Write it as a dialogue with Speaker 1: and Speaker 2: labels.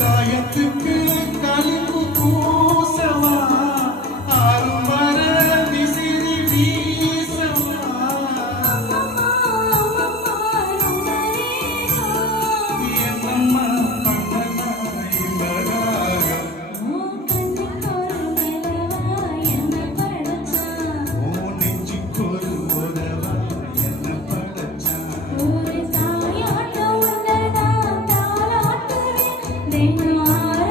Speaker 1: காயத்துக்கு
Speaker 2: Thank you.